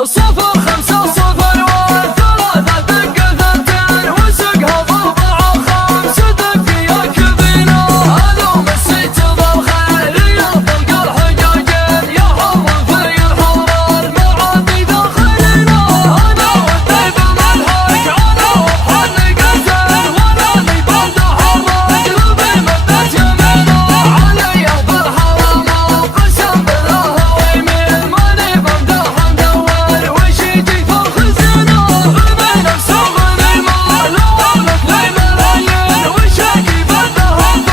صفر خمسة صفر وثلاثة دق ثنتين وسقها بأربعة خمس دق يا كبيرة. هلو مسيت بالخير يا طلق الحجاجين يا حر في الحرار معادي داخلنا. أنا والطيب الملحق أنا وبحنقتين وأنا اللي بتحرك بمدة يمينه. علي بالحرام قسم بالله ويمين ماني بمدح مدور وش يجي في الخزينة. غبي نفسه غني المال وولد لي ملايين وش اجيب الذهب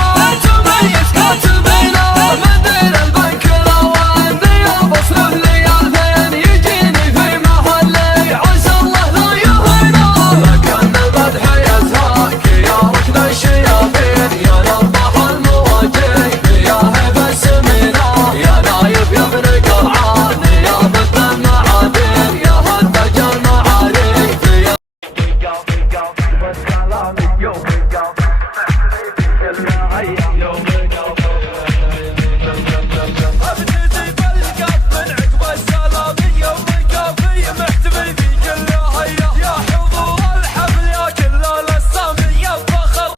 تميز كاتبينه. مدير البنك الاوان ذياب اصرف لي 2000 يجيني في محلي عسى الله لا يهينه. لكن المدح يزهاك يا ركن الشياطين يا نربح المواجهين يا هبه السمينه يا نايف يا ابن قرعان يا ضد المعادن يا هدج المعارف يا والسلام يوم القاف يوم القاف ابتدي بالقاف من عقب السلام يوم القاف محتفي في كل هيا يا حضور الحفل يا كل الاسامي يا فخر.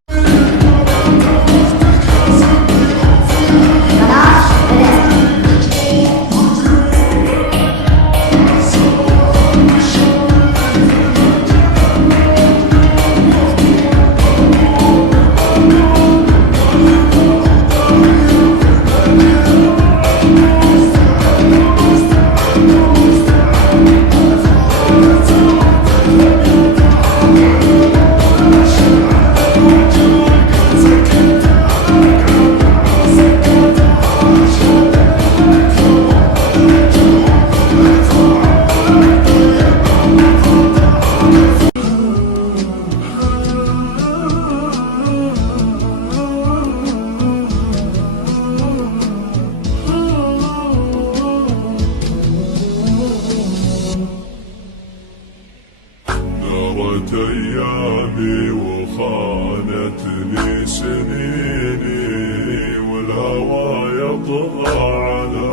مرت أيامي وخانتني سنيني والهوى يطغى على